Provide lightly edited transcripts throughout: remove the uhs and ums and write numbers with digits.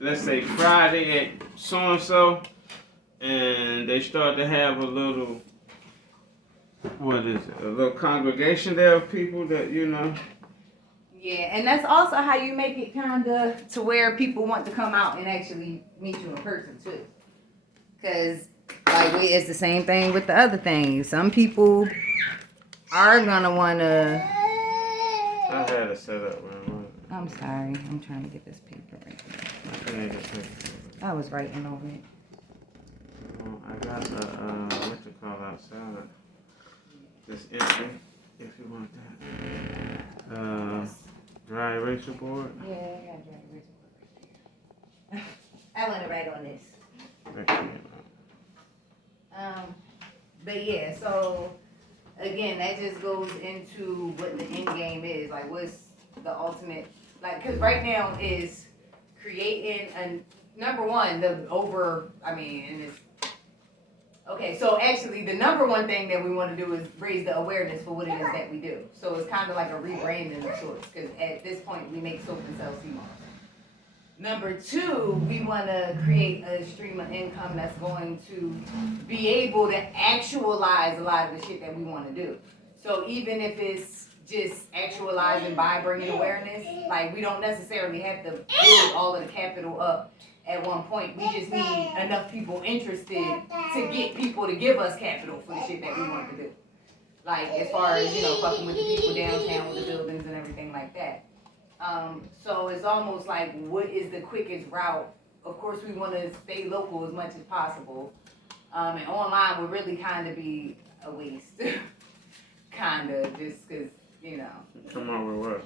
let's say Friday at so and so, and they start to have a little, what is it? A little congregation there of people that Yeah, and that's also how you make it kind of to where people want to come out and actually meet you in person too. Cause like it's the same thing with the other things. Some people are gonna wanna. I had it set up, man. I'm sorry, I'm trying to get this paper right here. I was writing over it. I got the what you call outside. Just empty, if you want that. Dry eraser board. Yeah, I got dry eraser board. I want to write on this. But yeah, so again, that just goes into what the end game is. Like, what's the ultimate? Like, because right now is creating number one, and it's okay. So actually, the number one thing that we want to do is raise the awareness for what it is that we do. So it's kind of like a rebranding of sorts. Because at this point, we make soap and sell sea moss. Number two, we want to create a stream of income that's going to be able to actualize a lot of the shit that we want to do. So even if it's just actualizing by bringing awareness, like we don't necessarily have to build all of the capital up at one point. We just need enough people interested to get people to give us capital for the shit that we want to do. Like as far as, fucking with the people downtown with the buildings and everything like that. So it's almost like, what is the quickest route? Of course, we want to stay local as much as possible. And online would really kind of be a waste. Kind of, just because, Come on with what?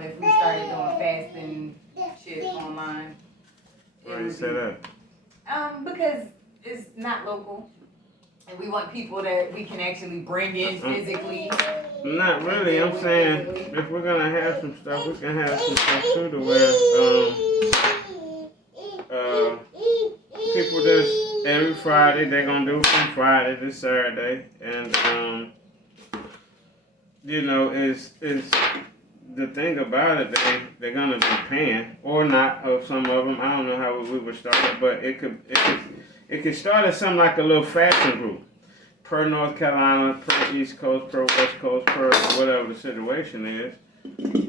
If we started doing fasting shit online. Why you say that? Because it's not local. And we want people that we can actually bring in physically. Not really. I'm saying if we're gonna have some stuff, we can have some stuff too to where people just every Friday they're gonna do from Friday to Saturday, and is the thing about it, they're gonna be paying or not, or some of them. I don't know how we would start it, but it could start as something like a little fashion group. Per North Carolina, per East Coast, per West Coast, per whatever the situation is.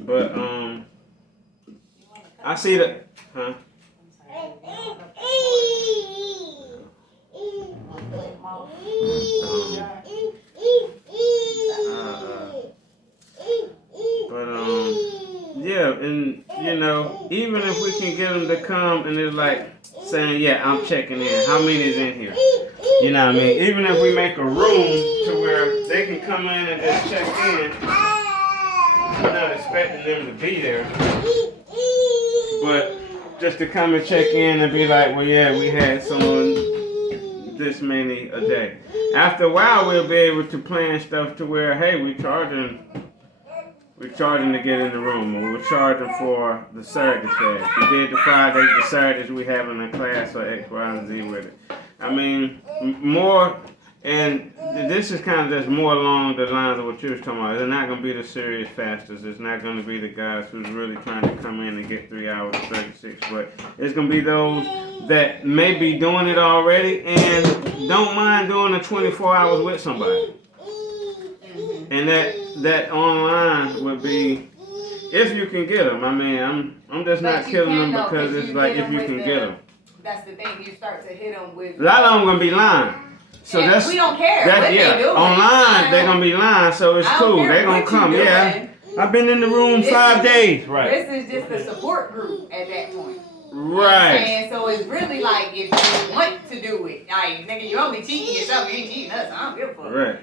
But, I see that, huh? Yeah, and, even if we can get them to come and it's like saying, yeah, I'm checking in. How many is in here? You know what I mean? Even if we make a room to where they can come in and just check in, we're not expecting them to be there. But just to come and check in and be like, well, yeah, we had someone this many a day. After a while, we'll be able to plan stuff to where, hey, we're charging to get in the room, or we're charging for the Saturday class. We did the Fridays, the Saturdays we having a class or X, Y, and Z with it. I mean, more, and this is kind of just more along the lines of what you was talking about. It's not going to be the serious fasters. It's not going to be the guys who's really trying to come in and get 3 hours, 36. But it's going to be those that may be doing it already and don't mind doing the 24 hours with somebody. And that online would be, if you can get them. I mean, I'm just not killing them because it's like if you can get them. That's the thing. You start to hit them with. A lot of them gonna be lying. So we don't care. What they do. Online they're gonna be lying. So it's cool. They're gonna come. Yeah. I've been in the room 5 days. Right. This is just a support group at that point. Right. And so it's really like if you want to do it, like nigga, you only cheating yourself. You ain't cheating us. I don't give a fuck. Right.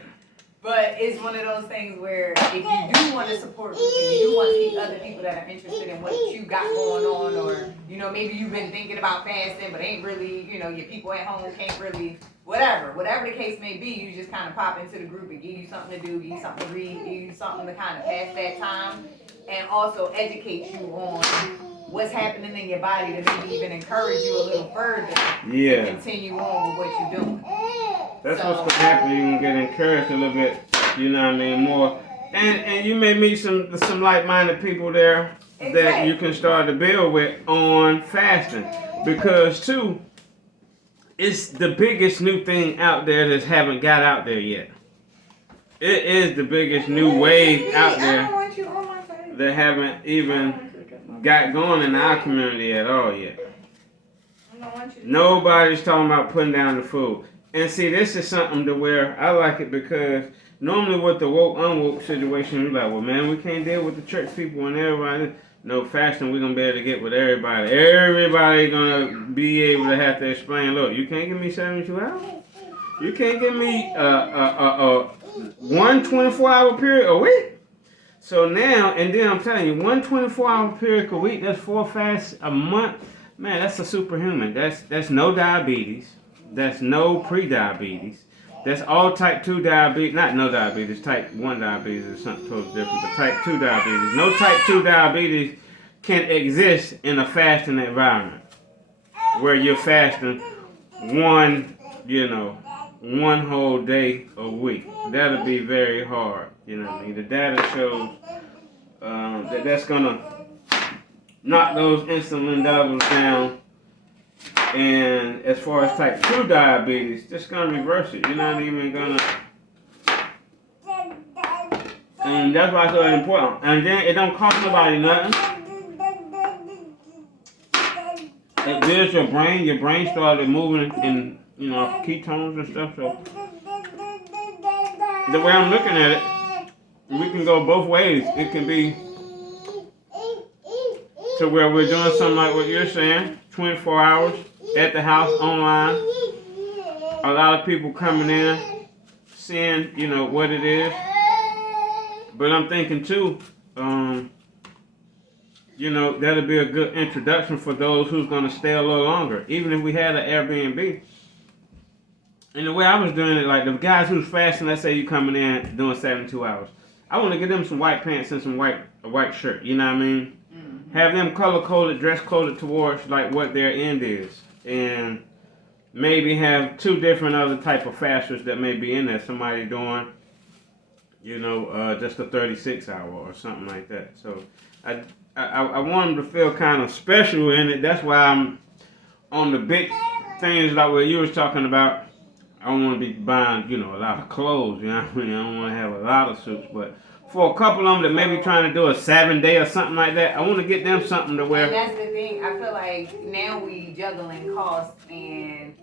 But it's one of those things where if you do want to support group and you do want to see other people that are interested in what you got going on, or maybe you've been thinking about fasting but ain't really, your people at home can't really, whatever the case may be, you just kind of pop into the group and give you something to do, give you something to read, give you something to kind of pass that time, and also educate you on what's happening in your body to maybe even encourage you a little further to continue on with what you're doing. That's what's going to happen. You're going to get encouraged a little bit, more. And you may meet some like-minded people there. that you can start to build with on fasting. Because too, it's the biggest new thing out there that haven't got out there yet. It is the biggest new wave out there that haven't even got going in our community at all yet. Nobody's talking about putting down the food. And see, this is something to where I like it because normally with the woke, unwoke situation, you're like, well, man, we can't deal with the church people and everybody. No, fasting, we're going to be able to get with everybody. Everybody going to be able to have to explain, look, you can't give me 72 hours. You can't give me one 24-hour period a week. So now, and then I'm telling you, one 24-hour period a week, that's 4 fasts a month. Man, that's a superhuman. That's no diabetes. That's no pre-diabetes. That's all type 2 diabetes. Not no diabetes. Type 1 diabetes is something totally different. But type 2 diabetes. No type 2 diabetes can exist in a fasting environment where you're fasting one whole day a week. That'll be very hard. You know what I mean? The data shows that's going to knock those insulin levels down. And as far as type 2 diabetes, just going to reverse it. You're not even going to... And that's why it's so important. And then it don't cost nobody nothing. It builds your brain. Your brain started moving in, ketones and stuff. So the way I'm looking at it, we can go both ways. It can be to where we're doing something like what you're saying, 24 hours at the house, online. A lot of people coming in, seeing, what it is. But I'm thinking too, that'll be a good introduction for those who's going to stay a little longer. Even if we had an Airbnb. And the way I was doing it, like the guys who's fasting, let's say you coming in doing 72 hours. I want to get them some white pants and a white shirt, you know what I mean? Mm-hmm. Have them color-coded, dress-coded towards like what their end is. And maybe have 2 different other type of fasters that may be in there. Somebody doing, just a 36 hour or something like that. So I want them to feel kind of special in it. That's why I'm on the big things like what you was talking about. I don't want to be buying, a lot of clothes, you know what I mean? I don't want to have a lot of suits, but for a couple of them that may be trying to do a 7-day or something like that, I want to get them something to wear. And that's the thing. I feel like now we juggling cost and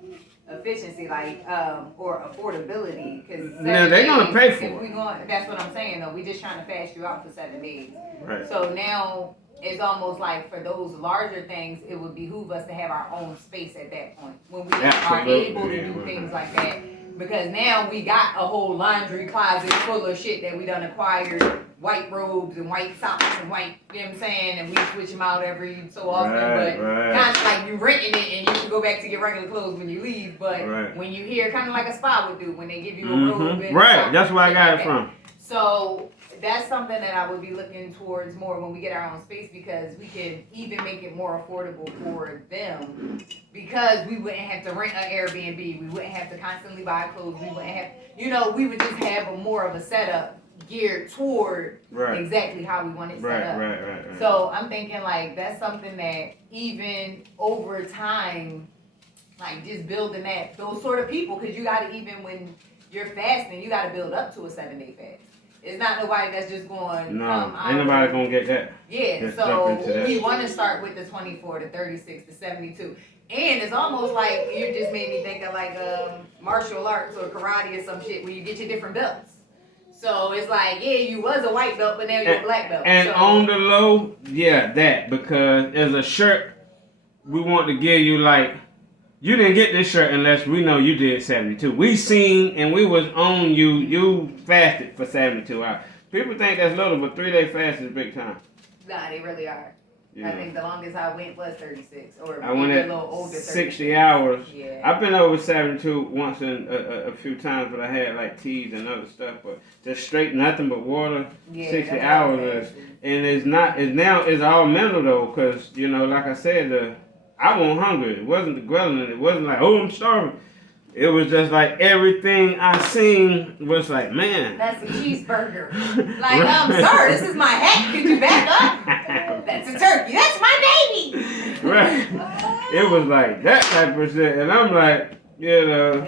efficiency, or affordability. Now they're gonna pay for it. That's what I'm saying though. We just trying to fast you out for 7 days. Right. So now it's almost like for those larger things, it would behoove us to have our own space at that point when we are able to do things like that. Because now we got a whole laundry closet full of shit that we done acquired, white robes and white socks and white, you know what I'm saying, and we switch them out every so often, but kind of like you renting it and you can go back to your regular clothes when you leave, but when you hear, kind of like a spa would do when they give you a robe. And that's where I got it from. So that's something that I would be looking towards more when we get our own space, because we can even make it more affordable for them, because we wouldn't have to rent an Airbnb, we wouldn't have to constantly buy clothes, we wouldn't have, we would just have more of a setup geared toward exactly how we want it set up. Right. So I'm thinking like that's something that even over time, like just building those sort of people, because you got to, even when you're fasting, you got to build up to a 7-day fast. It's not nobody that's just going. No, ain't nobody gonna get that. Yeah, just so we want to start with the 24, the 36, the 72. And it's almost like you just made me think of like martial arts or karate or some shit where you get your different belts. So it's like, you was a white belt, but now you're a black belt. And on the low, that, because as a shirt, we want to give you like, you didn't get this shirt unless we know you did 72. We seen and we was on you fasted for 72 hours. People think that's little, but 3-day fast is big time. Nah, they really are. I think the longest I went was 36, or I went a little older. 60 hours. Yeah. I've been over 72 once in a few times, but I had like teas and other stuff. But just straight nothing but water. 60 hours and it's all mental though, because like I said, I wasn't hungry. It wasn't the ghrelin. It wasn't like, I'm starving. It was just like everything I seen was like, man. That's a cheeseburger. Like, I'm sorry, this is my hat. Could you back up? That's a turkey. That's my baby. Right. It was like that type of shit. And I'm like, you know.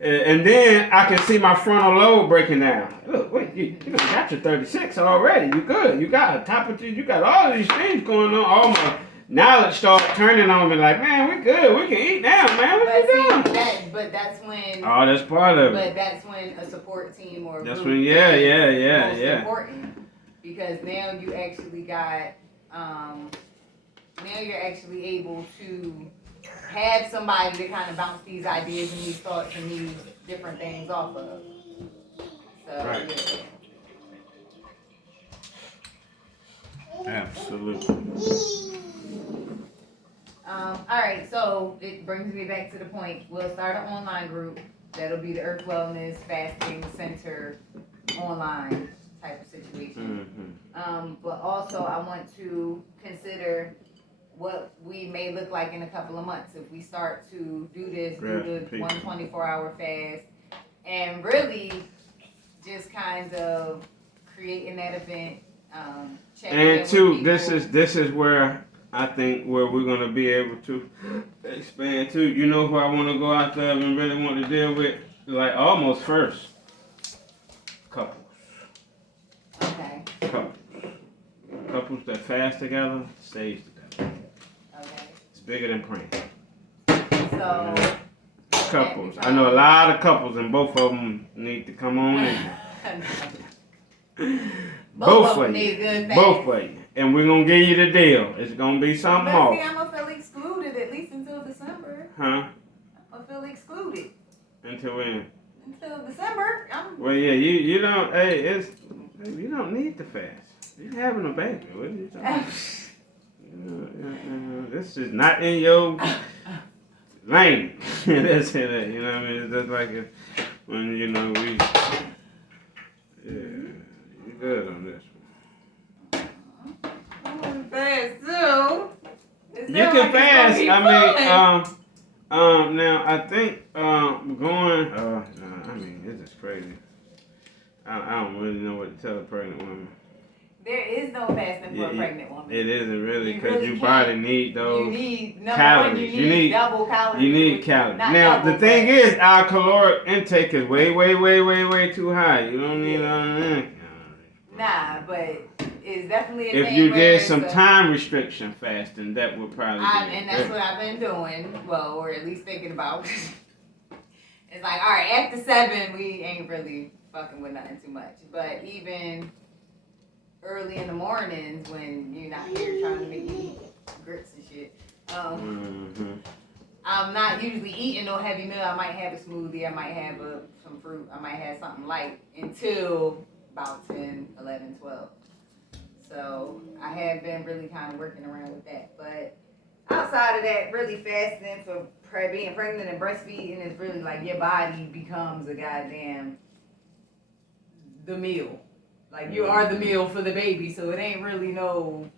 And then I can see my frontal lobe breaking down. Look, wait, you got your 36 already. You good. You got a top of you got all of these things going on. All my knowledge started turning on me like, man, we good. We can eat now, man. What you doing? But that's when. Oh, that's part of it. But that's when a support team or a that's group when, yeah. most important, because now you actually got, now you're actually able to have somebody to kind of bounce these ideas and these thoughts and these different things off of. So, right. Yeah. Absolutely. All right, so it brings me back to the point. We'll start an online group. That'll be the Earth Wellness Fasting Center online type of situation. Mm-hmm. But also, I want to consider what we may look like in a couple of months if we start to do this, do the 124-hour fast, and really just kind of creating that event. And two, this is where I think where we're gonna be able to expand to. You know who I want to go out there and really want to deal with, like almost first. Couples. Okay. Couples that fast together, stays together. Okay. It's bigger than praying. So. Couples. I know a lot of couples, and both of them need to come on in. Both of you. Both of you. And we're going to give you the deal. It's going to be something off. I'm going to feel excluded at least until December. Huh? I'm going to feel excluded. Until when? Until December. Well, yeah, you don't, hey, you don't need to fast. You're having a baby. What are you talking about? This is not in your lane. That's it, you know what I mean? It's just like when, you know, you're good on this one. Fast too. You can fast. I mean, now I think going. I mean, this is crazy. I don't really know what to tell a pregnant woman. There is no fasting for a pregnant woman. It isn't really because your body need those number calories. One, you need double calories. You need calories. Now the thing is, our caloric intake is way too high. You don't need all that. Nah, but it's definitely a if thing. You did some time restriction fasting, that would probably be and that's what I've been doing. Well, or at least thinking about. It's like, all right, after 7, we ain't really fucking with nothing too much. But even early in the mornings when you're not here trying to make you eat grits and shit, I'm not usually eating no heavy meal. I might have a smoothie. I might have some fruit. I might have something light until about 10, 11, 12. So I have been really kind of working around with that. But outside of that, really fasting for being pregnant and breastfeeding is really like your body becomes a goddamn the meal. Like you are the meal for the baby. So it ain't really no.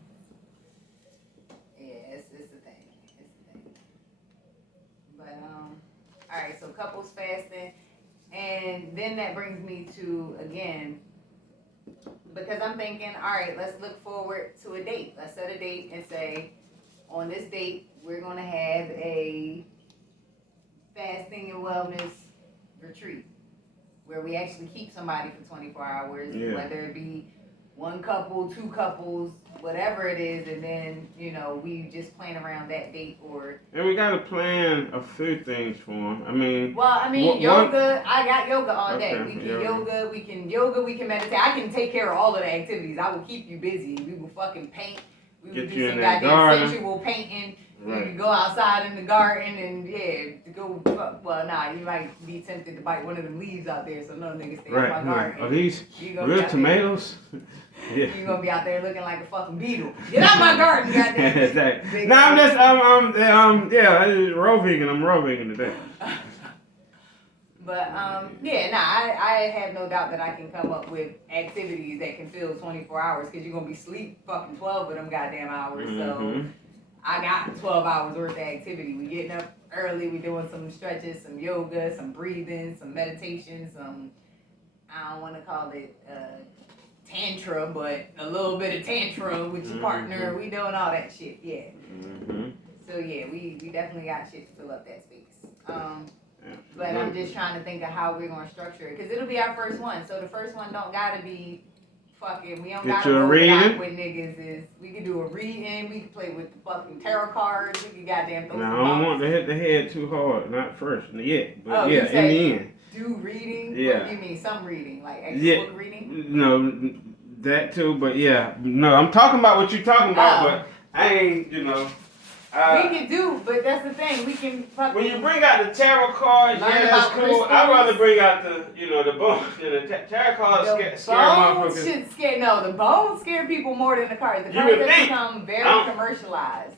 Yeah, it's a thing. It's a thing. But all right. So couples fasting, and then that brings me to again. Because I'm thinking, all right, let's look forward to a date. Let's set a date and say, on this date, we're going to have a fasting and wellness retreat where we actually keep somebody for 24 hours, whether it be one couple, 2 couples, whatever it is, and then, you know, we just plan around that date or... And we got to plan a few things for them. I mean... Well, I mean, yoga, I got yoga all day. We can we can meditate. I can take care of all of the activities. I will keep you busy. We will fucking paint. We will do some goddamn sensual painting. Right. We can go outside in the garden and, well, nah, you might be tempted to bite one of them leaves out there, so no niggas stay in my garden. Are these real tomatoes? Yeah. You're gonna be out there looking like a fucking beetle. Get out my garden, goddamn. Exactly. No, I'm raw vegan. I'm raw vegan today. But I have no doubt that I can come up with activities that can fill 24 hours because you're gonna be sleep fucking 12 of them goddamn hours. So I got 12 hours worth of activity. We getting up early. We doing some stretches, some yoga, some breathing, some meditation, some I don't want to call it tantrum, but a little bit of tantrum with your partner. We doing all that shit, yeah. So yeah, we definitely got shit to fill up that space. But I'm just trying to think of how we're gonna structure it, cause it'll be our first one. So the first one don't gotta be fucking. We don't gotta go back with niggas. Is we can do a reading. We can play with the fucking tarot cards. We can goddamn throw. Now I don't want to hit the head too hard, not first yet, but yeah, in the end. Do reading? Yeah. What do you mean some reading, like actual book reading? No, that too, but yeah, no, I'm talking about what you're talking about, but I ain't, we can do, but that's the thing. We can fucking. When you bring out the tarot cards, yeah, that's cool. Crystals. I'd rather bring out the, the bones. The tarot cards scare motherfuckers. Should scare. No, the bones scare people more than the cards. The cards have become very commercialized.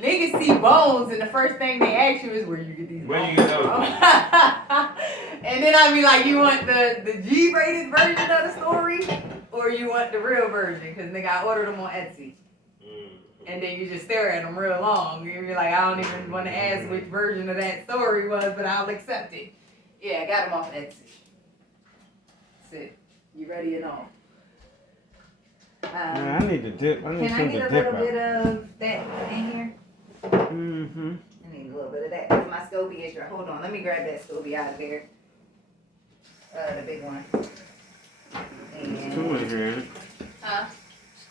Niggas see bones, and the first thing they ask you is, where you get these bones? Where you get those? And then I be like, you want the G-rated version of the story, or you want the real version? Because nigga, I ordered them on Etsy. And then you just stare at them real long. You be like, I don't even want to ask which version of that story was, but I'll accept it. Yeah, I got them off Etsy. That's it. You ready or no? I need to dip. Can I get a little bit of that in here? I need a little bit of that. That's my SCOBY is right. Hold on, let me grab that SCOBY out of there. The big one. There's two in here. Huh?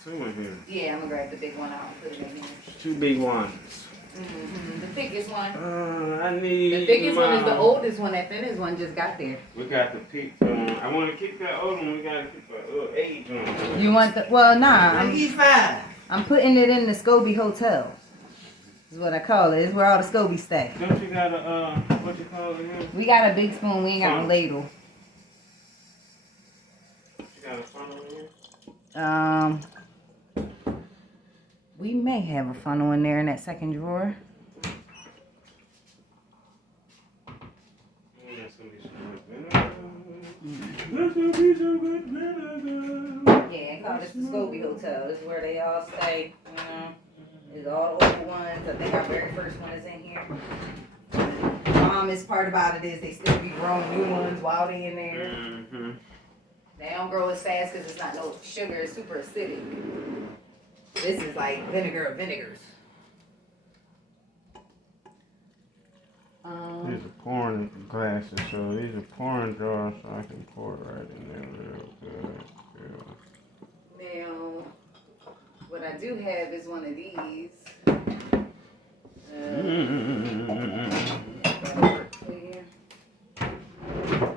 There's two in here. Yeah, I'm gonna grab the big one out and put it in here. Two big ones. The thickest one. I need. The thickest one is the oldest one. That thinnest one just got there. We got the peak. I want to keep that old one. We got to keep the age one. You want the? Well, nah. I'm putting it in the SCOBY Hotel. Is what I call it. It's where all the SCOBY stay. Don't you got a what you call it again? We got a big spoon. We ain't got no ladle. You got a funnel in here? We may have a funnel in there in that second drawer. That's gonna be some good vinegar. That's gonna be some good vinegar. Yeah, call this the SCOBY Hotel. This is where they all stay. These are all the old ones. I think our very first one is in here. The calmest part about it is they still be growing new ones while they in there. They don't grow as fast because it's not no sugar. It's super acidic. This is like vinegar of vinegars. These are pouring glasses, so these are pouring jars, so I can pour it right in there real good. Now, what I do have is one of these.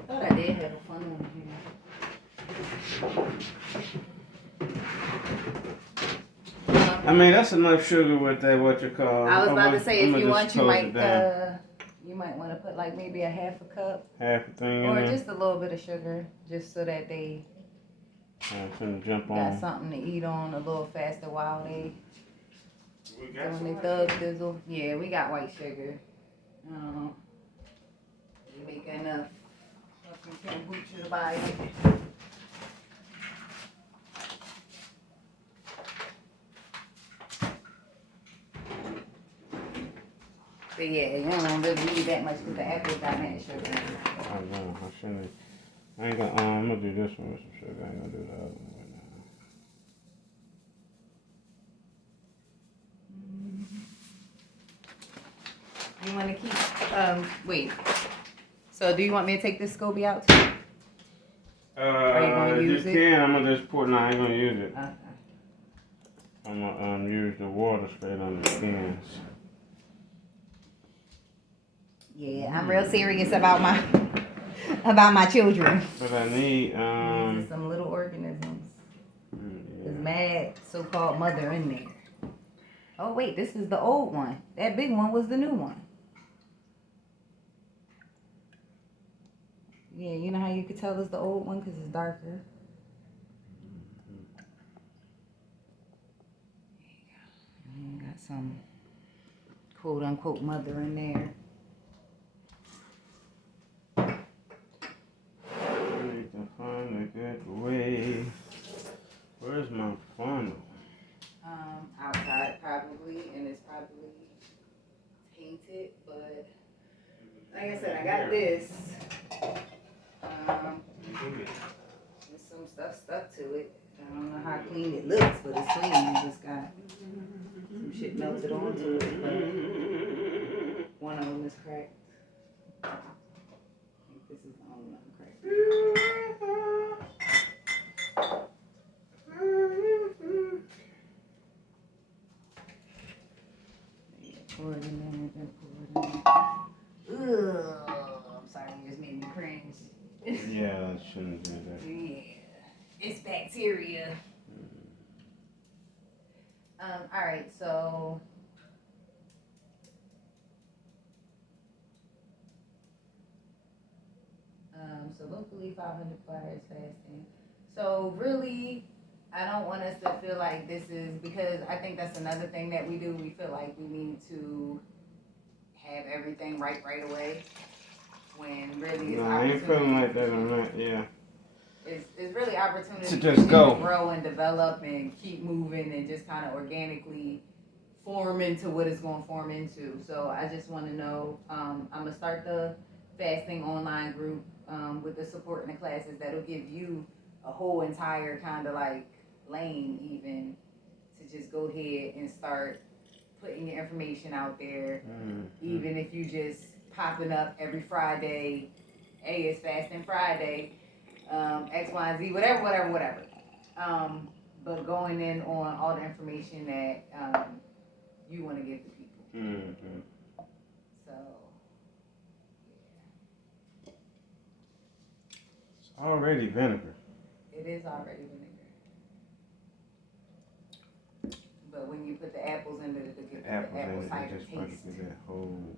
Thought I did have a funnel in here. I mean, that's enough sugar with that, what you call. I was about to say, if you want, you might want to put like maybe a half a cup. Half a thing in or there. Just a little bit of sugar, just so that they got something to eat on a little faster while they doing their thug dizzle. Yeah, we got white sugar. We make enough fucking kombucha to buy it. But yeah, you don't really need that much because the apple got mad sugar. I know, I shouldn't. I ain't gonna, I'm gonna do this one with some sugar. I ain't gonna do the other one right now. You want to keep, wait. So do you want me to take this SCOBY out too? Are you gonna use it? I'm gonna just pour, no, I ain't gonna use it. Okay. I'm gonna use the water straight on the skins. Yeah, I'm real serious about my children. But I need These are some little organisms. There's mad so-called mother in there. Oh wait, this is the old one. That big one was the new one. Yeah, you know how you could tell it's the old one because it's darker. Got some quote-unquote mother in there. Find a good way. Where's my funnel? Outside probably, and it's probably tainted, but like I said, I got this. There's some stuff stuck to it. don't know how clean it looks, but it's clean. You just got some shit melted onto it, but one of them is cracked. I think this is the only one cracked. Yeah, pour it in there, then pour it in there. Ugh, I'm sorry, you just made me cringe. Yeah, I shouldn't do that. Yeah, it's bacteria. All right, so locally 500 flyers fasting. So really, I don't want us to feel like this is, because I think that's another thing that we do. We feel like we need to have everything right away, when really it's No, I ain't feeling like that on that. Yeah. It's really opportunity To just go. to grow and develop and keep moving and just kind of organically form into what it's going to form into. So I just want to know, I'm going to start the fasting online group with the support in the classes. That'll give you a whole entire kind of like lane even to just go ahead and start putting your information out there. Even if you just popping up every Friday, hey, it's fasting Friday, X, Y, and Z, whatever. But going in on all the information that you want to give to people. Mm-hmm. So, It's already vinegar. it is already vinegar. But when you put the apples in it, to get the apple cider just taste. that whole.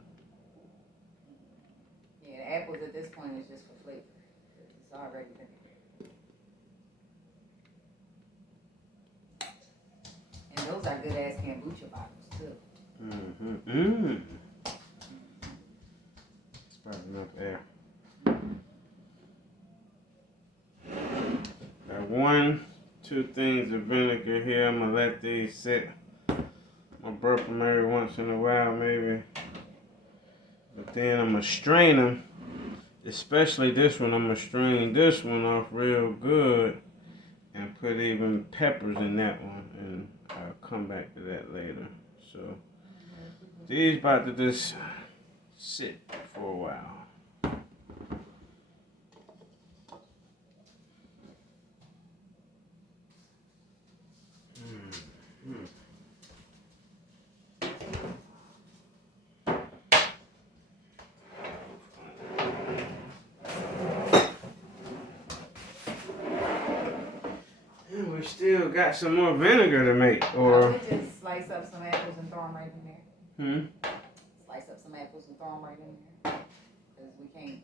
Yeah, the apples at this point is just for flavor. It's already vinegar. And those are good ass kombucha bottles too. It's probably enough air. Got 2 things of vinegar here. I'm gonna let these sit. I'll burp them every once in a while, maybe. But then I'm gonna strain them. Especially this one. I'm gonna strain this one off real good and put even peppers in that one. And I'll come back to that later. So these about to just sit for a while. And we still got some more vinegar to make, I or would just slice up some apples and throw them right in there. Slice up some apples and throw them right in there. Because we can't,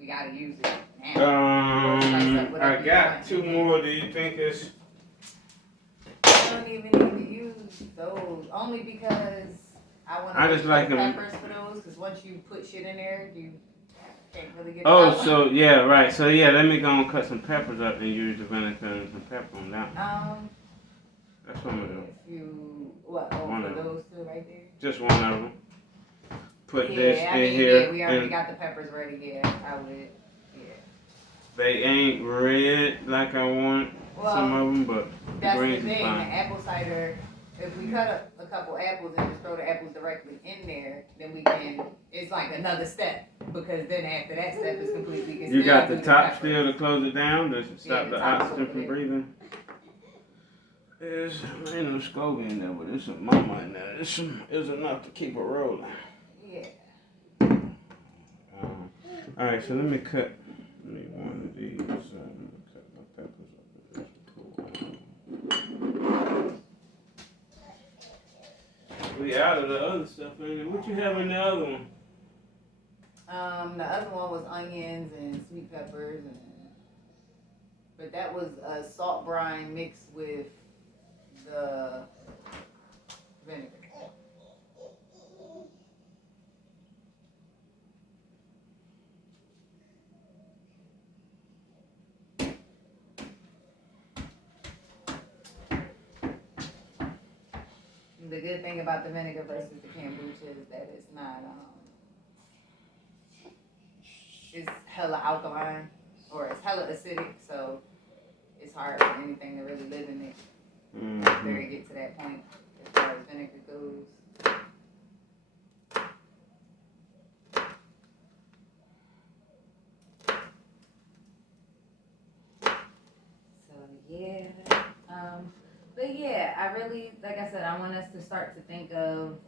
we gotta use it now. I got 2 more. Do you think it's? You don't even need to use those, only because I just like them. peppers for those. Because once you put shit in there, you can't really get it Oh, out. so yeah, right. So yeah, let me go and cut some peppers up and use the vinegar and some pepper on that. That's what I'm gonna do. If you for those 2 right there. Just one of them. Put this in here. here. Yeah, we already got the peppers ready. Yeah, I would. Yeah. They ain't red like I want some of them, but that's the green is thing. fine. The apple cider. If we cut up a couple apples and just throw the apples directly in there, then we can. It's like another step, because then after that step is completely. You got the top still to close it down to stop the oxygen from breathing. There's ain't no SCOBY in there, but there's some mama in there. It's enough to keep it rolling. Yeah. All right, so let me cut. Let me one of these. Let me cut my peppers up with this. Cool. We out of the other stuff, ain't it? What you have in the other one? The other one was onions and sweet peppers, but that was a salt brine mixed with the vinegar. The good thing about the vinegar versus the kombucha is that it's not, it's hella alkaline, or it's hella acidic, so it's it's hard for anything to really live in it after it get to that point as far as vinegar goes. So yeah, but yeah, I really, like I said, I want us to start to think of,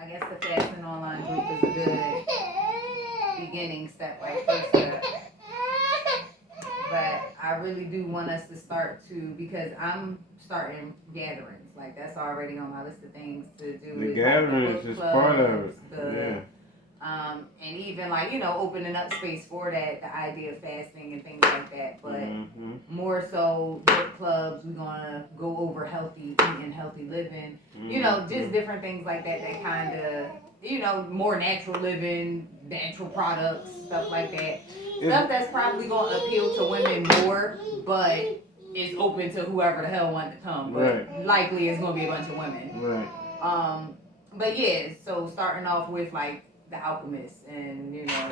I guess the fasting online group is a good beginning step, like first step. But I really do want us to start to, because I'm starting gatherings. Like that's already on my list of things to do. The is gatherings like the is book part of clubs, it. Yeah. And even like, you know, opening up space for that, the idea of fasting and things like that. But more so book clubs, we're gonna go over healthy eating, healthy living, you know, just different things like that that kind of, you know, more natural living, natural products, stuff like that. Stuff that's probably gonna appeal to women more, but it's open to whoever the hell wants to come. But likely it's gonna be a bunch of women. Right. But yeah, so starting off with like the alchemists and, you know,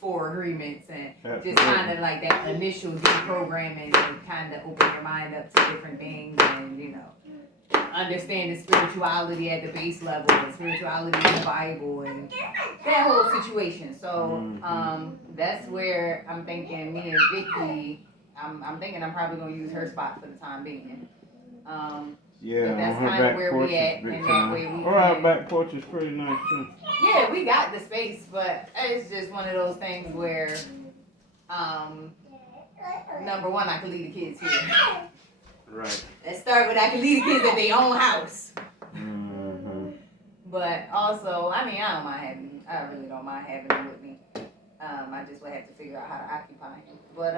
4 agreements and just kind of like that initial deprogramming and kind of open your mind up to different things and, you know, understanding spirituality at the base level and spirituality in the Bible and that whole situation. So that's where I'm thinking me and Vicky, I'm thinking I'm probably going to use her spot for the time being. Yeah, but that's kind of where we at, and that way we can. Our back porch is pretty nice too. Yeah, we got the space, but it's just one of those things where, number one, I can leave the kids here. Right. Let's start with I can leave the kids at their own house. But also, I mean, I really don't mind having them with me. I just would have to figure out how to occupy him. But